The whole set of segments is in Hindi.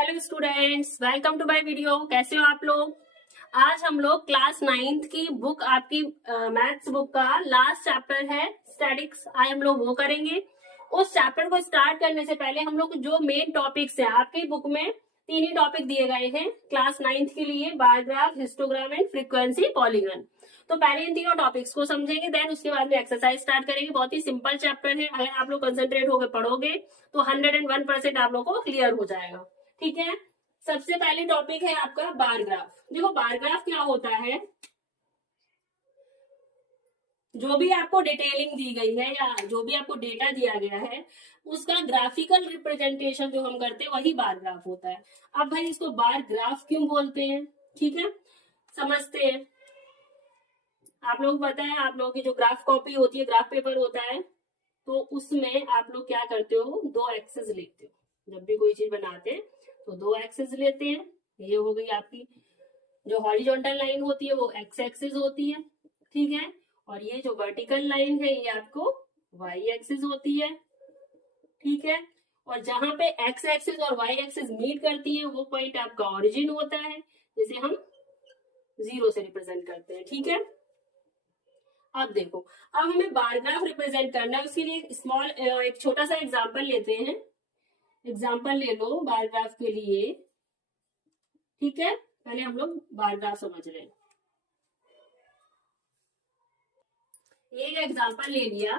Hello students, welcome to my video. कैसे हो आप लोग? आज हम लोग क्लास 9th की बुक, आपकी मैथ्स बुक का लास्ट चैप्टर है स्टैटिक्स। आज हम लोग वो करेंगे। उस चैप्टर को स्टार्ट करने से पहले हम लोग जो मेन टॉपिक्स हैं, आपकी बुक में 3 ही टॉपिक दिए गए हैं क्लास 9th के लिए, bar graph, histogram and frequency polygon. तो पहले इन तीनों टॉपिक्स को समझेंगे, देन उसके बाद में एक्सरसाइज स्टार्ट करेंगे। बहुत ही सिंपल चैप्टर है, अगर आप लोग कंसंट्रेट होकर पढ़ोगे तो 101% आप लोग को क्लियर हो जाएगा। ठीक है। सबसे पहले टॉपिक है आपका बार ग्राफ। देखो बार ग्राफ क्या होता है, जो भी आपको डिटेलिंग दी गई है या जो भी आपको डेटा दिया गया है उसका ग्राफिकल रिप्रेजेंटेशन जो हम करते हैं वही बार ग्राफ होता है। अब भाई इसको बार ग्राफ क्यों बोलते हैं, ठीक है, समझते हैं। आप लोग पता है, आप लोगों की जो ग्राफ कॉपी होती है, ग्राफ पेपर होता है, तो उसमें आप लोग क्या करते हो, 2 एक्सेस लेते हो। जब भी कोई चीज बनाते हैं तो 2 एक्सेस लेते हैं। ये हो गई आपकी जो हॉरिजॉन्टल लाइन होती है वो एक्स एक्सिस होती है, ठीक है। और ये जो वर्टिकल लाइन है ये आपको वाई एक्सिस होती है, ठीक है। और जहां पे एक्स एक्सिस और वाई एक्सिस मीट करती है वो पॉइंट आपका ओरिजिन होता है, जिसे हम 0 से रिप्रेजेंट करते हैं, ठीक है। अब देखो, अब हमें बार ग्राफ रिप्रेजेंट करना है, उसके लिए स्मॉल एक छोटा सा एग्जांपल लेते हैं। एग्जांपल ले लो बार ग्राफ के लिए, ठीक है। पहले हम लोग बार ग्राफ समझ रहे हैं। एक एग्जांपल ले लिया,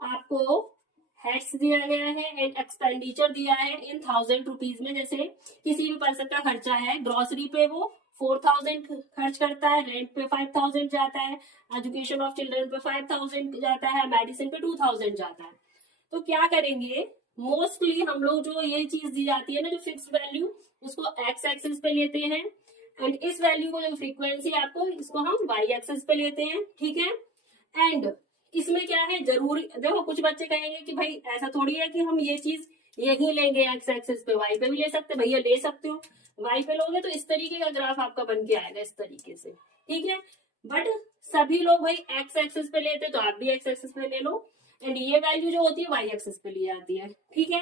आपको हेड्स दिया गया है एंड एक्सपेंडिचर दिया है इन 1000 रुपीज में। जैसे किसी भी पर्सन का खर्चा है, ग्रोसरी पे वो 4000 खर्च करता है, रेंट पे 5000 जाता है, एजुकेशन ऑफ चिल्ड्रन पे 5000 जाता है, मेडिसिन पे 2000 जाता है। तो क्या करेंगे, मोस्टली हम लोग जो ये चीज दी जाती है ना, जो फिक्स्ड वैल्यू, उसको एक्स एक्सिस पे लेते हैं एंड इस वैल्यू को, जो फ्रीक्वेंसी आपको, इसको हम वाई एक्सिस पे लेते हैं, ठीक है। एंड इसमें क्या है, जरूरी देखो, कुछ बच्चे कहेंगे कि भाई ऐसा थोड़ी है कि हम ये चीज यही लेंगे एक्स एक्सिस पे, वाई पे भी ले सकते, भैया ले सकते हो। वाई पे लोगे तो इस तरीके का ग्राफ आपका बन के आएगा, इस तरीके से, ठीक है। बट सभी लोग भाई एक्स एक्सिस पे लेते, तो आप भी एक्स एक्सिस पे ले लो एंड ये वैल्यू जो होती है वाई एक्सिस पे ली जाती है, ठीक है।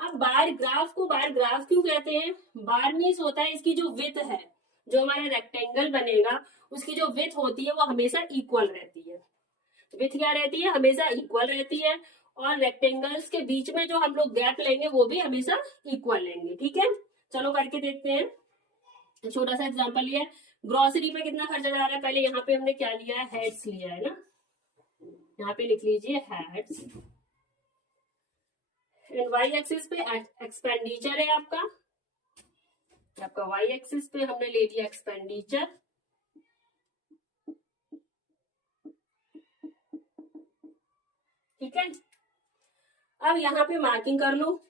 अब बार ग्राफ को बार ग्राफ क्यों कहते हैं? बार मीन्स होता है इसकी जो विड्थ है, जो हमारा रेक्टेंगल बनेगा उसकी जो विड्थ होती है वो हमेशा इक्वल रहती है। विड्थ क्या रहती है? हमेशा इक्वल रहती है। और रेक्टेंगल्स के बीच में जो हम लोग गैप लेंगे वो भी हमेशा इक्वल लेंगे, ठीक है। चलो करके देखते हैं। छोटा सा एग्जांपल लिया है, ग्रोसरी पे कितना खर्चा जा रहा है। पहले यहाँ पे हमने क्या लिया है, हेड्स लिया है ना, यहाँ पे लिख लीजिए हेड्स एंड वाई एक्सिस पे एक्सपेंडिचर है आपका वाई एक्सिस पे हमने ले लिया एक्सपेंडिचर, ठीक है। अब यहाँ पे मार्किंग कर लो,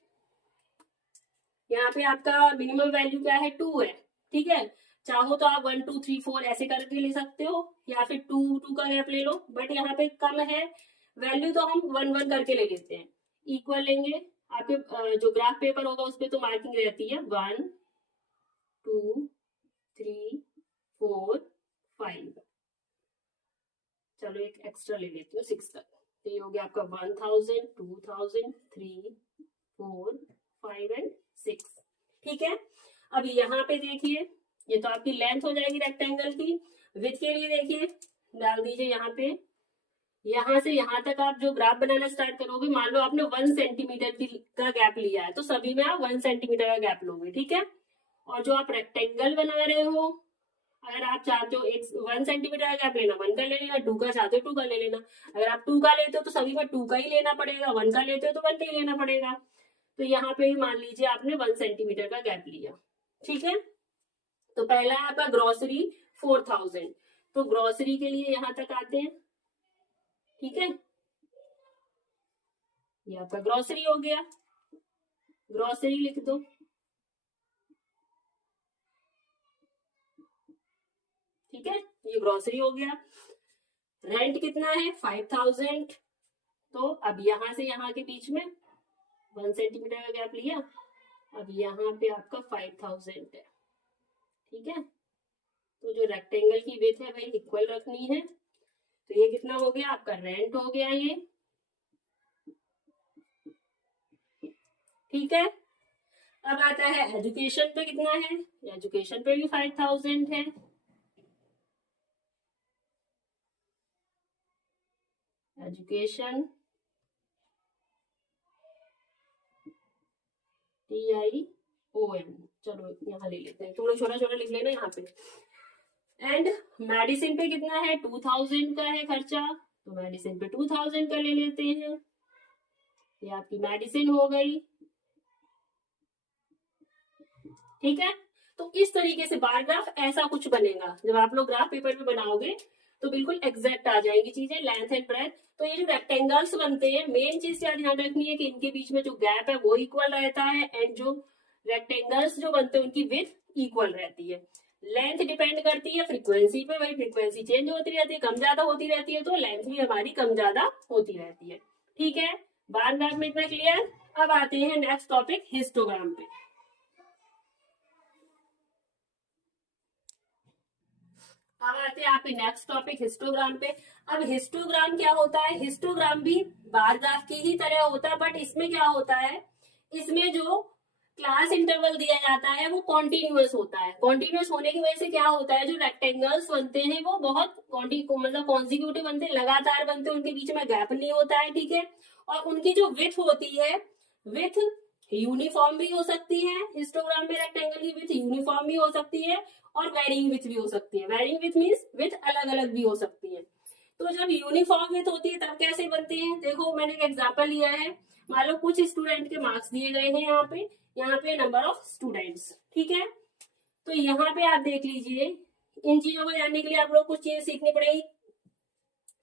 यहाँ पे आपका मिनिमम वैल्यू क्या है, 2 है, ठीक है। चाहो तो आप 1 2 3 4 ऐसे करके ले सकते हो, या फिर 2 2 का गैप ले लो, बट यहाँ पे कम है वैल्यू तो हम 1 1 करके ले लेते हैं, इक्वल लेंगे। आपके जो ग्राफ पेपर होगा उस पर तो मार्किंग रहती है 1 2 3 4 5। चलो एक एक्स्ट्रा ले लेती हूँ 6 तक। तो ये हो गया आपका 1000 2000 3 4 5 एंड 6, ठीक है। अब यहाँ पे देखिए, ये तो आपकी लेंथ हो जाएगी रेक्टेंगल की। विड्थ के लिए देखिए, डाल दीजिए यहाँ पे, यहाँ से यहाँ तक आप जो ग्राफ बनाना स्टार्ट करोगे, मान लो आपने 1 सेंटीमीटर का गैप लिया है, तो सभी में आप 1 सेंटीमीटर का गैप लोगे, ठीक है। और जो आप रेक्टेंगल बना रहे हो, अगर आप चाहते हो 1 सेंटीमीटर का गैप लेना, 1 का ले लेना, 2 का चाहते हो 2 का ले लेना। अगर आप 2 का लेते हो तो सभी में 2 का ही लेना पड़ेगा, 1 का लेते हो तो 1 का ही लेना पड़ेगा। तो यहाँ पे भी मान लीजिए आपने 1 सेंटीमीटर का गैप लिया, ठीक है। तो पहला है आपका ग्रोसरी 4000, तो ग्रोसरी के लिए यहां तक आते हैं, ठीक है। ये आपका ग्रोसरी हो गया, ग्रोसरी लिख दो, ठीक है। ये ग्रोसरी हो गया। रेंट कितना है, 5000, तो अब यहां से यहां के बीच में 1 सेंटीमीटर का गैप लिया, अब यहाँ पे आपका 5000 है, ठीक है। तो जो रेक्टेंगल की विड्थ है भाई इक्वल रखनी है, तो ये कितना हो गया आपका, रेंट हो गया ये, ठीक है। अब आता है एजुकेशन पे कितना है, एजुकेशन पे भी 5000 है। एजुकेशन TION, चलो यहाँ ले लेते हैं, थोड़ा छोटा छोटा लिख लेना यहाँ पे। एंड मेडिसिन पे कितना है, 2000 का है खर्चा, तो मेडिसिन पे 2000 का ले लेते हैं। ये आपकी मेडिसिन हो गई, ठीक है। तो इस तरीके से बार ग्राफ ऐसा कुछ बनेगा, जब आप लोग ग्राफ पेपर पे बनाओगे तो बिल्कुल एग्जैक्ट आ जाएगी चीजें, लेंथ एंड ब्रेथ। तो ये जो रेक्टेंगल्स बनते हैं, मेन चीज क्या ध्यान रखनी है कि इनके बीच में जो गैप है वो इक्वल रहता है, एंड जो रेक्टेंगल्स जो बनते हैं उनकी विड्थ इक्वल रहती है। लेंथ डिपेंड करती है फ्रीक्वेंसी पे, वही फ्रीक्वेंसी चेंज होती रहती है, कम ज्यादा होती रहती है, तो लेंथ भी हमारी कम ज्यादा होती रहती है, ठीक है। बार ग्राफ में इतना क्लियर। अब आते हैं नेक्स्ट टॉपिक हिस्टोग्राम पे। अब आते हैं आपके नेक्स्ट टॉपिक हिस्टोग्राम पे। अब हिस्टोग्राम क्या होता है, हिस्टोग्राम भी बार ग्राफ की ही तरह होता है, बट इसमें क्या होता है, इसमें जो क्लास इंटरवल दिया जाता है वो कॉन्टिन्यूअस होता है। कॉन्टिन्यूअस होने की वजह से क्या होता है, जो रेक्टेंगल्स बनते हैं वो बहुत मतलब कॉन्जिक्यूटिव बनते हैं, लगातार बनते हैं, उनके बीच में गैप नहीं होता है, ठीक है। और उनकी जो विड्थ होती है, विड्थ यूनिफॉर्म भी हो सकती है, हिस्टोग्राम में रेक्टेंगल की विड्थ यूनिफॉर्म भी हो सकती है, और वेरिंग विथ भी हो सकती है। वेरिंग विथ मीन्स विथ अलग अलग भी हो सकती है। तो जब यूनिफॉर्म विथ होती है तब कैसे बनते हैं, देखो मैंने एक एग्जांपल लिया है। मान लो कुछ स्टूडेंट के मार्क्स दिए गए हैं, यहाँ पे नंबर ऑफ स्टूडेंट्स, ठीक है। तो यहाँ पे आप देख लीजिए, इन चीजों को जानने के लिए आप लोग कुछ चीजें सीखनी पड़ेगी।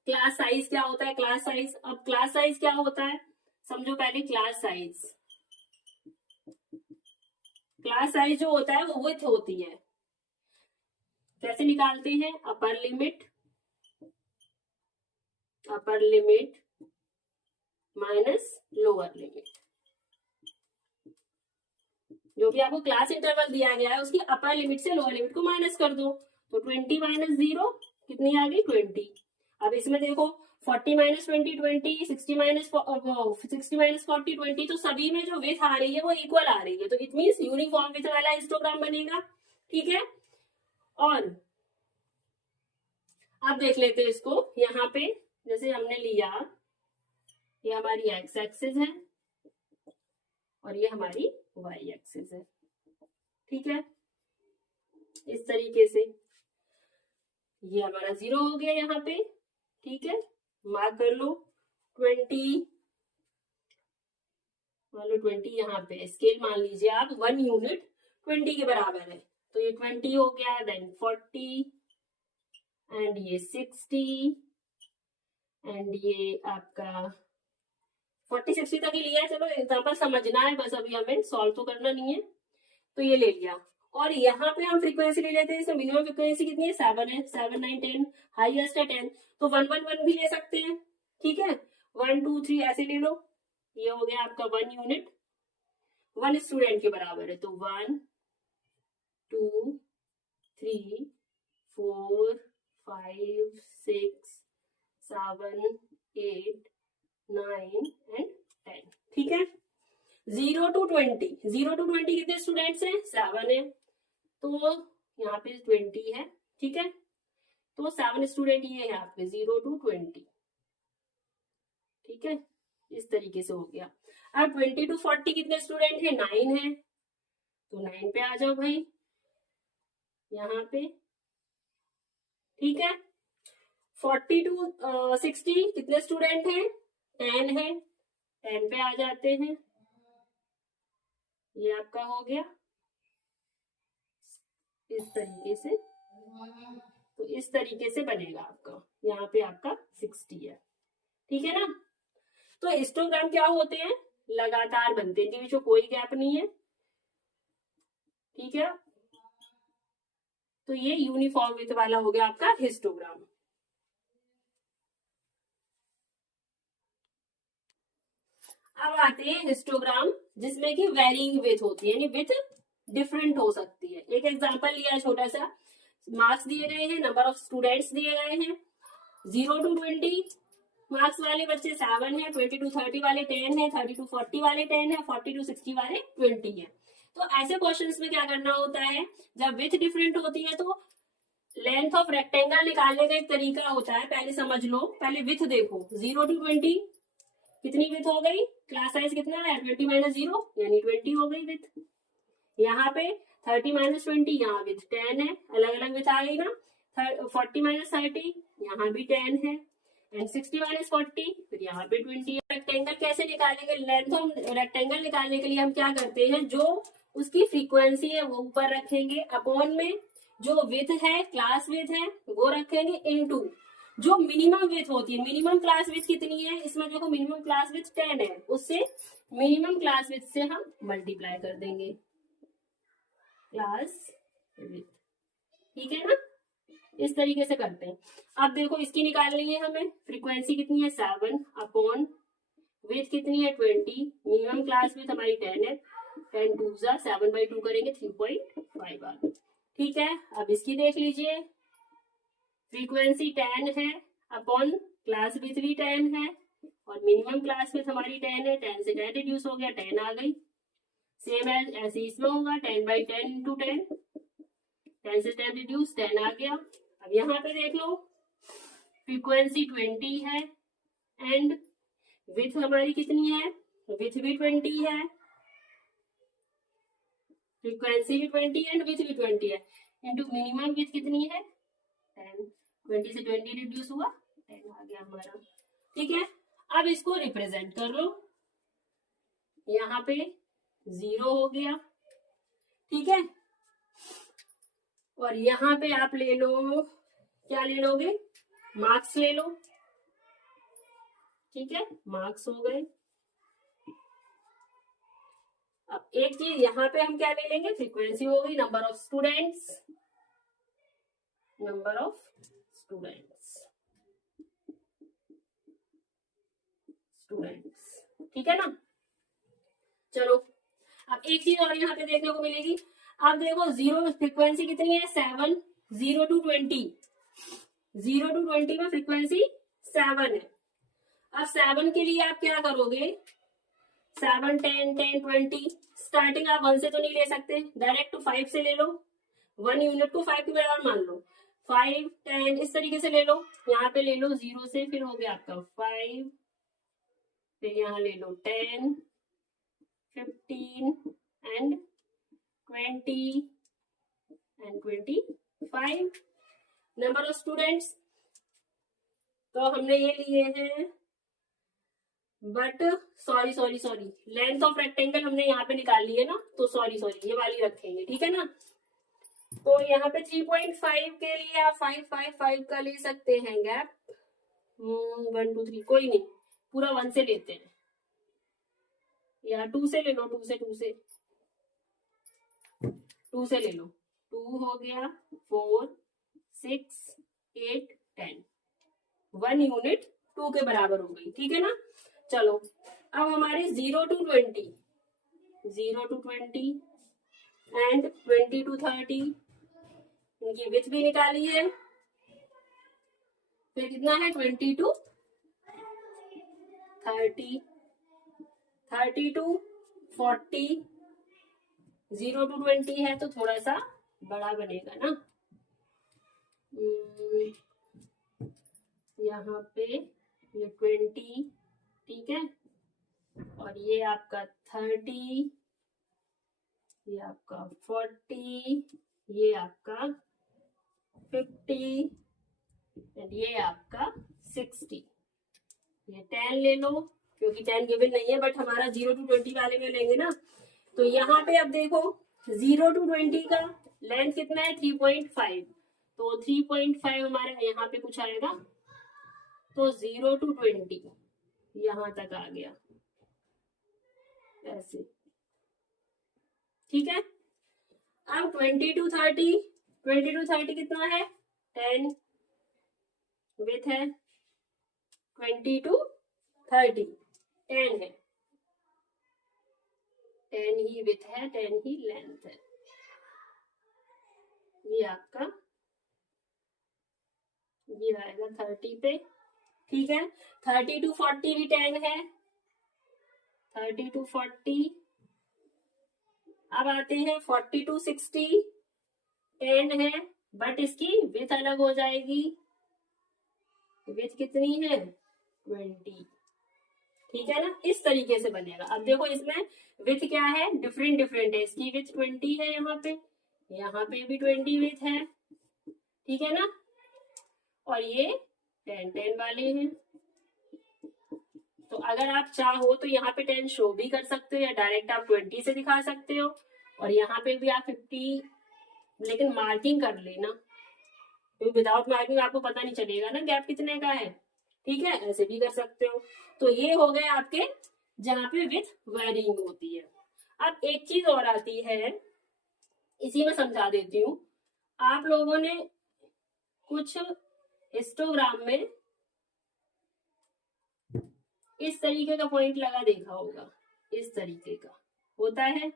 क्लास साइज क्या होता है, क्लास साइज। अब क्लास साइज क्या होता है, समझो पहले क्लास साइज। क्लास साइज जो होता है वो विथ होती है, कैसे निकालते हैं, upper limit minus lower limit. जो भी आपको क्लास इंटरवल दिया गया है उसकी अपर लिमिट से लोअर लिमिट को माइनस कर दो, तो 20 माइनस 0 कितनी आ गई, 20। अब इसमें देखो 40 माइनस 20 20, 60 माइनस 40 20, तो सभी में जो विथ आ रही है वो इक्वल आ रही है, तो इट मीन्स यूनिफॉर्म विथ वाला हिस्टोग्राम बनेगा, ठीक है। और अब देख लेते हैं इसको, यहाँ पे जैसे हमने लिया, ये हमारी एक्स एक्सिस है और ये हमारी वाई एक्सिस है, ठीक है। इस तरीके से ये हमारा 0 हो गया यहाँ पे, ठीक है। मार्क कर लो 20, मान लो 20, यहाँ पे स्केल मान लीजिए आप 1 यूनिट 20 के बराबर है, तो ये 20 हो गया, देन 40 एंड ये 60 एंड ये आपका 40 60 तक ही लिया है, चलो एग्जांपल समझना है बस, अभी हमें सॉल्व तो करना नहीं है। तो ये ले लिया, और यहाँ पे हम फ्रीक्वेंसी ले लेते हैं, इसमें मिनिमम फ्रीक्वेंसी कितनी है, 7 है, 7 9 10, हाईएस्ट है 10, तो 1 1 1 भी ले सकते हैं, ठीक है। 1 2 3 ऐसे ले लो, ये हो गया आपका 1 यूनिट 1 स्टूडेंट के बराबर है, तो 1 2 3 4 5 6 7 8 9 एंड 10, ठीक है। 0 to 20, 0 to 20 कितने स्टूडेंट्स हैं, 7 है, तो यहाँ पे 20 है, ठीक है। तो 7 स्टूडेंट ये है आपके 0 to 20, ठीक है। इस तरीके से हो गया। अब 20 to 40 कितने स्टूडेंट है, 9 है, तो 9 पे आ जाओ भाई यहाँ पे, ठीक है। 40 to 60 कितने स्टूडेंट हैं, 10 है, 10 पे आ जाते हैं, ये आपका हो गया इस तरीके से। तो इस तरीके से बनेगा आपका, यहाँ पे आपका 60 है, ठीक है ना। तो हिस्टोग्राम क्या होते हैं, लगातार बनते हैं, इनके बीच में कोई गैप नहीं है, ठीक है। तो ये यूनिफॉर्म विथ वाला हो गया आपका हिस्टोग्राम। अब आते हैं हिस्टोग्राम जिसमें कि वेरिंग विथ होती है, यानी विथ डिफरेंट हो सकती है। एक एग्जांपल लिया छोटा सा, मार्क्स दिए गए हैं, नंबर ऑफ स्टूडेंट्स दिए गए हैं, 0 to 20 मार्क्स वाले बच्चे 7 है, 20 to 30 वाले 10 है, 30 to 40 वाले 10 है, 40 to 60 वाले 20 है। तो ऐसे क्वेश्चंस में क्या करना होता है, जब विथ डिफरेंट होती है तो लेंथ ऑफ रेक्टेंगल निकालने का एक तरीका होता है, पहले समझ लो, पहले विथ देखो, 0 to 20 कितनी विथ हो गई, क्लास साइज कितना है 20 माइनस 0 यानी 20 हो गई विथ। यहाँ पे 30 माइनस 20 यहाँ विथ 10 है, अलग अलग विथ आ गई ना। 40 माइनस 30 यहाँ भी 10 है, एंड 60 माइनस 40 फिर यहाँ पे 20 है। रेक्टेंगल कैसे निकालेंगे, लेंथ ऑफ रेक्टेंगल निकालने के लिए हम क्या करते हैं, जो उसकी फ्रीक्वेंसी है वो ऊपर रखेंगे, अपॉन में जो विथ है क्लास विथ है वो रखेंगे, इनटू जो मिनिमम विथ होती है, मिनिमम क्लास विथ कितनी है, इसमें देखो मिनिमम क्लास विथ 10 है, उससे मिनिमम क्लास विथ से हम मल्टीप्लाई कर देंगे क्लास विथ, ठीक है ना। इस तरीके से करते हैं। अब देखो इसकी निकालनी है हमें, फ्रीक्वेंसी कितनी है 7 अपॉन विथ कितनी है 20, मिनिमम क्लास विथ हमारी 10 है, 10 2 जा 7/2 करेंगे 3.5 आ गई, ठीक है। अब इसकी देख लीजिए, फ्रीक्वेंसी 10 है अपॉन क्लास विथ भी 10 है और मिनिमम क्लास विथ हमारी 10 है, 10 से 10 रिड्यूस हो गया 10 आ गई, सेम ऐसे इसमें होगा 10/10 इंटू 10, 10 से 10 रिड्यूस 10 आ गया। अब यहाँ पे देख लो फ्रीक्वेंसी 20 है एंड विथ हमारी कितनी है, विथ भी 20 है, फ्रीक्वेंसी भी 20 एंड विथ भी 20 है, इंटू मिनिमम विथ कितनी है 10, 20 से 20 रिड्यूस हुआ 10 आ गया हमारा, ठीक है। अब इसको रिप्रेजेंट कर लो, यहाँ पे 0 हो गया, ठीक है, और यहाँ पे आप ले लो, क्या ले लोगे, मार्क्स ले लो, ठीक है, मार्क्स हो गए। अब एक चीज यहाँ पे हम क्या ले लेंगे, फ्रीक्वेंसी हो गई, number of students, number of students, ठीक है ना। चलो अब एक चीज और यहाँ पे देखने को मिलेगी, अब देखो 0 फ्रीक्वेंसी कितनी है 7, 0 to 20, 0 to 20 में फ्रीक्वेंसी 7 है। अब 7 के लिए आप क्या करोगे, 7 10 10 20, स्टार्टिंग आप 1 से तो नहीं ले सकते, डायरेक्ट 5 से ले लो, 1 यूनिट को 5 के बराबर मान लो, 5 10 इस तरीके से ले लो, यहाँ पे ले लो 0 से, फिर हो गया आपका 5, फिर यहाँ ले लो 10 15 and 20 and 25 number of students. तो हमने ये लिए हैं, but sorry length of rectangle हमने यहाँ पे निकाल ली है ना, तो सॉरी ये वाली रखेंगे, ठीक है ना। तो यहाँ पे 3.5 के लिए आप 5 5 5 का ले सकते हैं गैप, 1 2 3 कोई नहीं, पूरा 1 से लेते हैं, या 2 से ले लो, 2 से ले लो, 2 हो गया 4 6 8 10, 1 यूनिट 2 के बराबर हो गई, ठीक है ना। चलो अब हमारे 0 to 20 एंड 20 to 30 इनकी विथ भी निकाली है, फिर कितना है 20 to 30, 30 to 40, 0 to 20 है तो थोड़ा सा बड़ा बनेगा ना, यहाँ पे ये 20, ठीक है, और ये आपका 30, ये आपका 40, ये आपका 50 एंड ये आपका 60, ये 10 ले लो, क्योंकि 10 गिवन नहीं है, बट हमारा 0 to 20 वाले में लेंगे ना। तो यहाँ पे अब देखो 0 to 20 का लेंथ कितना है 3.5, तो 3.5 हमारा यहाँ पे कुछ आएगा, तो 0 to 20 यहां तक आ गया ऐसे, ठीक है। अब 20 to 30 कितना है 10 विथ है, 20 to 30 10 है, 10 ही विथ है, 10 ही लेंथ है, ये आपका ये आएगा 30 पे, ठीक है। 30 to 40 भी 10 है, 30 to 40 अब आते हैं 40 to 60, 10 है, बट इसकी विथ अलग हो जाएगी। विथ कितनी है? 20। ठीक है ना, इस तरीके से बनेगा। अब देखो इसमें विथ क्या है, डिफरेंट डिफरेंट है। इसकी विथ 20 है, यहाँ पे भी 20 विथ है, ठीक है ना। और ये 10 वाले हैं। तो अगर आप चाहो तो यहाँ पे 10 शो भी कर सकते हो, या डायरेक्ट आप 20 से दिखा सकते हो, और यहाँ पे भी आप 50, लेकिन मार्किंग कर लेना, क्योंकि विदाउट मार्किंग आपको पता नहीं चलेगा ना गैप कितने का है। ठीक है, ऐसे भी कर सकते हो। तो ये हो गए आपके जहाँ पे विथ वेरिंग होती है। अब एक चीज और आती है, इसी में समझा देती हूँ। आप लोगों ने कुछ हिस्टोग्राम में इस तरीके का पॉइंट लगा देखा होगा, इस तरीके का होता है,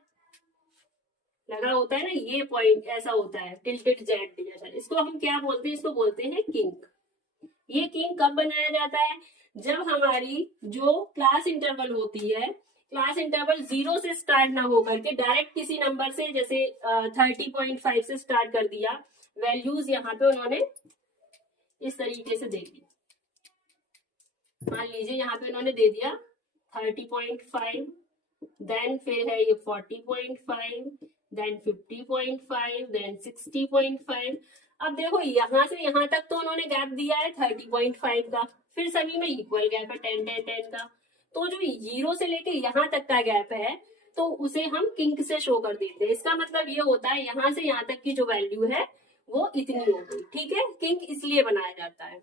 लगा होता है ना, ये पॉइंट ऐसा होता है, टिल्टेड जेड जैसा। इसको हम क्या बोलते हैं? इसको बोलते हैं किंक। ये किंक कब बनाया जाता है? जब हमारी जो क्लास इंटरवल होती है, क्लास इंटरवल 0 से स्टार्ट ना होकर के डायरेक्ट किसी नंबर से, जैसे 30.5 से स्टार्ट कर दिया, वैल्यूज यहाँ पे उन्होंने इस तरीके से दे दी। मान लीजिए यहाँ पे उन्होंने दे दिया 30.5, देन फिर है ये 40.5, देन 50.5, देन 60.5। अब देखो यहाँ से यहाँ तक तो उन्होंने गैप दिया है 30.5 का, फिर सभी में इक्वल गैप है 10 10 10 का। तो जो 0 से लेके यहाँ तक का गैप है, तो उसे हम किंक से शो कर देते हैं। इसका मतलब ये होता है यहाँ से यहाँ तक की जो वैल्यू है वो इतनी हो गई। ठीक है, किंक इसलिए बनाया जाता है।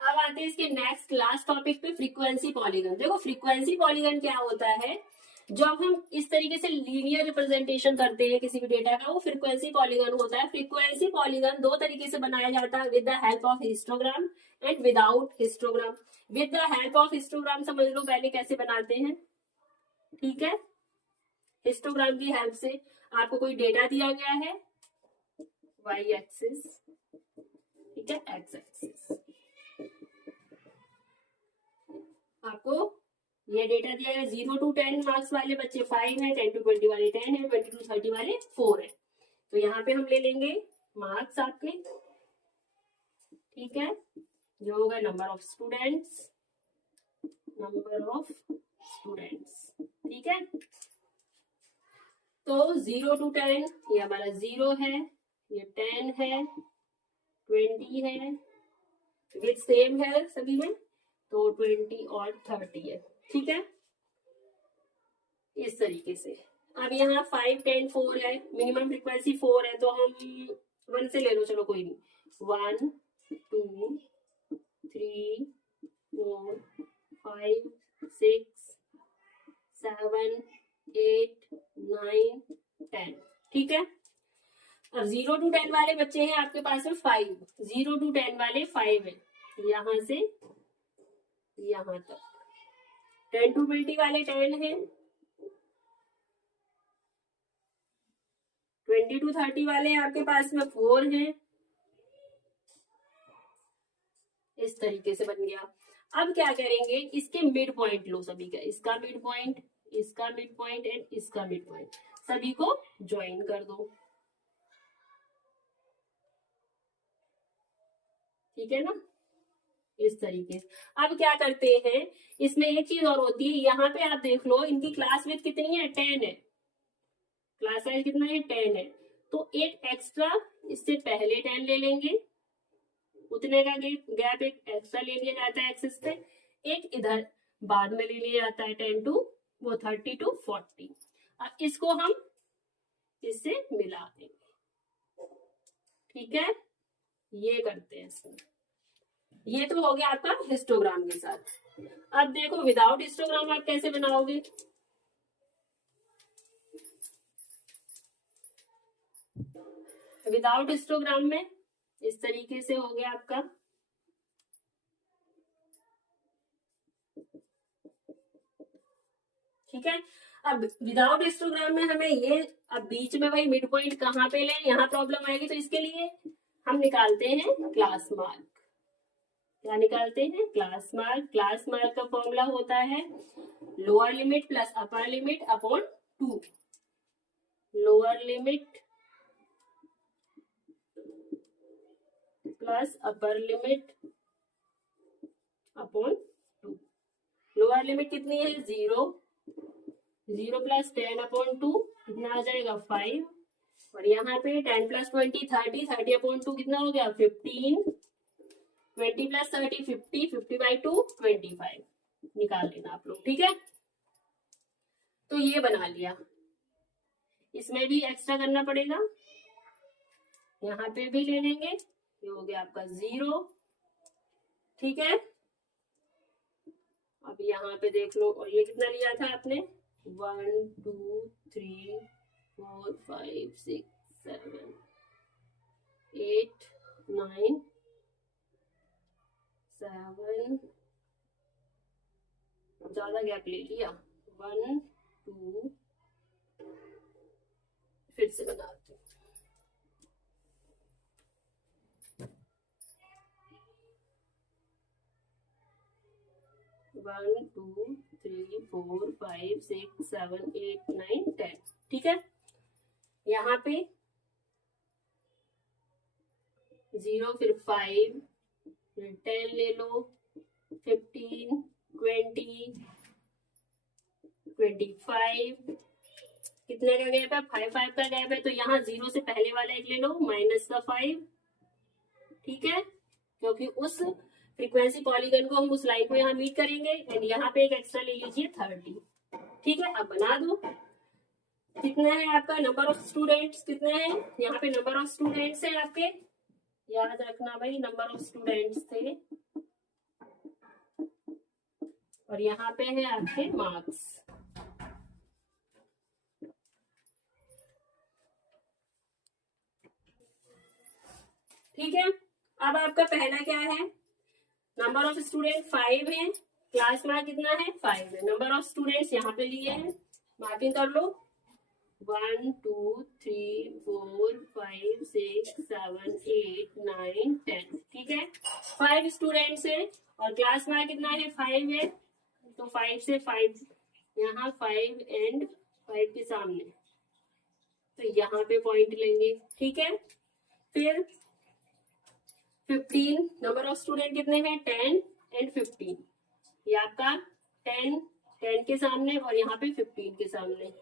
अब आते हैं इसके नेक्स्ट लास्ट टॉपिक पे, फ्रीक्वेंसी पॉलीगन। देखो फ्रीक्वेंसी पॉलीगन क्या होता है, जब हम इस तरीके से लीनियर रिप्रेजेंटेशन करते हैं किसी भी डेटा का, वो फ्रीक्वेंसी पॉलीगन होता है। फ्रीक्वेंसी पॉलीगन दो तरीके से बनाया जाता है, with the help of histogram and without histogram. With the help of histogram समझ लो पहले कैसे बनाते हैं। ठीक है, हिस्टोग्राम की हेल्प से आपको कोई डेटा दिया गया है, वाई एक्सिस, ठीक है, एक्स एक्सिस, आपको ये डेटा दिया है। 0 to 10 मार्क्स वाले बच्चे 5 है, 10 to 20 वाले 10 है, 20 to 30 वाले 4 है। तो यहाँ पे हम ले लेंगे मार्क्स आपके, ठीक है, जो होगा नंबर ऑफ स्टूडेंट्स, ठीक है। तो 0 to 10 ये हमारा 0 है, ये 10 है, 20 है, विथ सेम है सभी में, तो 20 और 30 है। ठीक है, इस तरीके से। अब यहाँ 5 10 4 है, मिनिमम फ्रीक्वेंसी 4 है, तो हम 1 से ले लो, चलो कोई नहीं, 1 2 3 4 5 6 7 8 9 10। ठीक है, अब 0 to 10 वाले बच्चे हैं आपके पास में 5, 0 to 10 वाले 5 है, यहां से यहां तक। 10 to 20 वाले 10 है, 20 to 30 वाले आपके पास में 4 हैं। इस तरीके से बन गया। अब क्या करेंगे, इसके मिड पॉइंट लो सभी का, इसका मिड पॉइंट, इसका मिड पॉइंट एंड इसका मिड पॉइंट, सभी को ज्वाइन कर दो। ठीक है ना, इस तरीके से। अब क्या करते हैं, इसमें एक चीज और होती है, यहाँ पे आप देख लो इनकी क्लास विड्थ कितनी है, 10 है, क्लास साइज कितना है, 10 है। तो एक एक्स्ट्रा इससे पहले 10 ले लेंगे, उतने का गैप एक एक्स्ट्रा ले लिया जाता है एक्सिस पे, एक इधर बाद में ले लिया जाता है 10 टू 30 to 40। अब इसको हम इससे मिला देंगे। ठीक है, ये करते हैं इसमें। ये तो हो गया आपका हिस्टोग्राम के साथ। अब देखो विदाउट हिस्टोग्राम आप कैसे बनाओगे। विदाउट हिस्टोग्राम में इस तरीके से हो गया आपका। ठीक है, अब विदाउट हिस्टोग्राम में हमें ये, अब बीच में भाई मिड पॉइंट कहाँ पे लें, यहाँ प्रॉब्लम आएगी, तो इसके लिए हम निकालते हैं क्लास मार्क। क्या निकालते हैं, क्लास मार्क। क्लास मार्क का फॉर्मूला होता है lower limit plus upper limit upon 2। Lower limit plus upper limit upon 2। Lower limit कितनी है, 0। 0 प्लस 10 अपॉन 2 कितना आ जाएगा, 5। और यहाँ पे 10 प्लस 20 30, 30 अपॉन 2 कितना हो गया, 15। 20 प्लस 30 50, 50 बाई 2 25 निकाल लेना आप लोग, ठीक है। तो ये बना लिया, इसमें भी एक्स्ट्रा करना पड़ेगा, यहाँ पे भी ले लेंगे, ये हो गया आपका 0, ठीक है। अब यहाँ पे देख लो, और ये कितना लिया था आपने, 1 2 3 4 5 6 7 8 9 7, ज्यादा गैप ले लिया, 1 2, फिर से बनाते हैं, 1 2 3 4 5 6 7 8 9 10, ठीक है। यहाँ पे 0 फिर 5 फिर 10 ले लो, 15 20 25, कितने का गैप है, 5 5 का गैप है। तो यहाँ 0 से पहले वाला एक ले लो, माइनस का 5, ठीक है, क्योंकि उस फ्रीक्वेंसी पॉलीगन को हम उस लाइन को यहाँ मीट करेंगे। एंड यहाँ पे एक एक्स्ट्रा ले लीजिए 30, ठीक है। अब बना दो, कितना है आपका नंबर ऑफ स्टूडेंट्स, कितने हैं यहाँ पे, नंबर ऑफ स्टूडेंट्स है आपके, याद रखना भाई, नंबर ऑफ स्टूडेंट्स थे, और यहाँ पे है आपके मार्क्स, ठीक है। अब आपका पहला क्या है, नंबर ऑफ स्टूडेंट 5 है, क्लास मार्क कितना है, 5 है। नंबर ऑफ स्टूडेंट्स यहाँ पे लिए हैं, मार्किंग कर लो, 1 2 3 4 5 6 7 8 9 10, ठीक है। 5 स्टूडेंट्स है और क्लास मार्क कितना है, 5 है। तो 5 से 5 यहाँ 5 एंड 5 के सामने, तो यहाँ पे पॉइंट लेंगे, ठीक है। फिर 15, नंबर ऑफ स्टूडेंट कितने हैं, 10 एंड 15, ये आपका 10 के सामने और यहाँ पे 15 के सामने,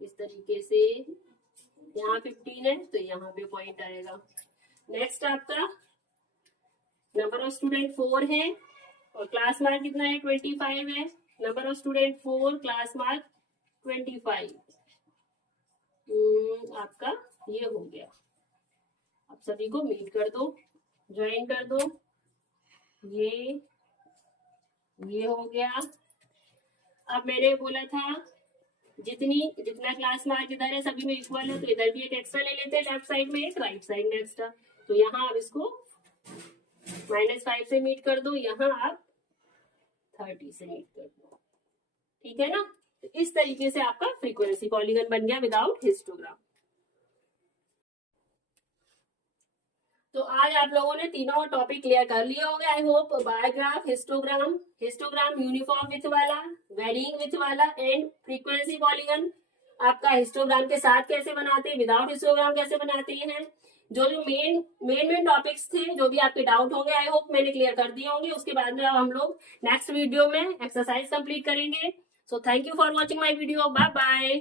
इस तरीके से यहाँ 15 है तो यहाँ पे पॉइंट आएगा। नेक्स्ट आपका नंबर ऑफ स्टूडेंट 4 है और क्लास मार्क कितना है, 25 है। Number of student 4, class mark 25, आपका ये हो गया। अब सभी को मीट कर दो, ज्वाइन कर दो, ये हो गया। अब मैंने बोला था जितना क्लास मार्क इधर है सभी में इक्वल है, तो इधर भी एक एक्स्ट्रा ले लेते हैं, लेफ्ट साइड में एक, राइट साइड में एक्स्ट्रा। तो यहाँ आप इसको -5 से मीट कर दो, यहाँ आप 30 से मीट कर दो, ठीक है ना। तो इस तरीके से आपका फ्रीक्वेंसी पॉलीगन बन गया विदाउट हिस्टोग्राम। तो आज आप लोगों ने तीनों टॉपिक क्लियर कर लिया होगा, I hope. Biograph, histogram uniform with वाला, वेरिंग विथ वाला एंड फ्रीक्वेंसी पॉलीगन आपका हिस्टोग्राम के साथ कैसे बनाते हैं, विदाउट हिस्टोग्राम कैसे बनाते हैं। जो मेन टॉपिक्स थे, जो भी आपके डाउट होंगे, आई होप मैंने क्लियर कर दिए होंगे। उसके बाद में अब हम लोग नेक्स्ट वीडियो में एक्सरसाइज कंप्लीट करेंगे। So thank you for watching my video, bye bye.